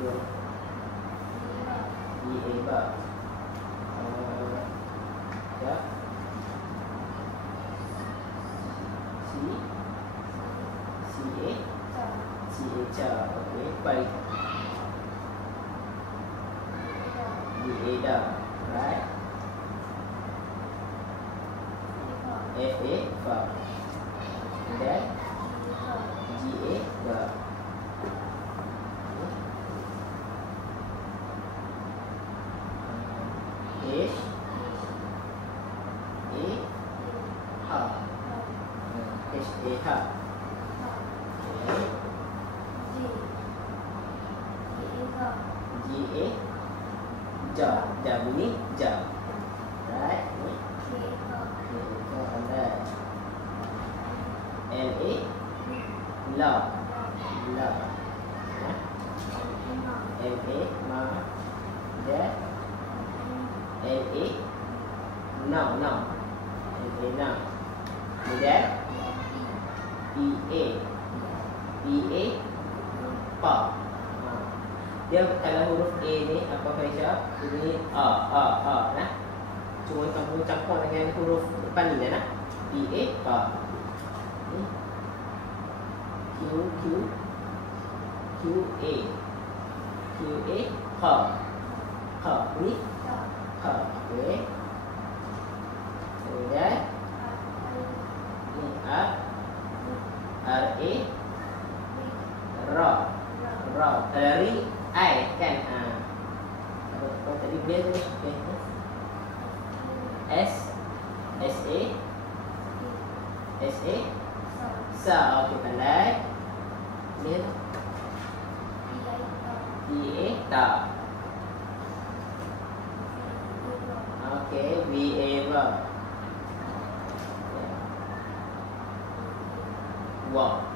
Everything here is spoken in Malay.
VA verb. Ya. CA. Okey, balik. VA dah. Right. FA verb. And then GA verb. H A H. GA ja. Ja bunyi ja. Right. LA love. Love. MA ma. That. LA now. LA now. That. PA pa. Dia kalau huruf A ni apa Faisyah? Ini a nah. Cuma kamu campur dengan huruf depan ni nah. PA pa. QA ha. Ni ha. Okey. Kemudian ni ra. Dari I kan. Kalau tadi dia ni SA sa. Okey, pandai. Ni PA ta. Okey, VA verb. Walk.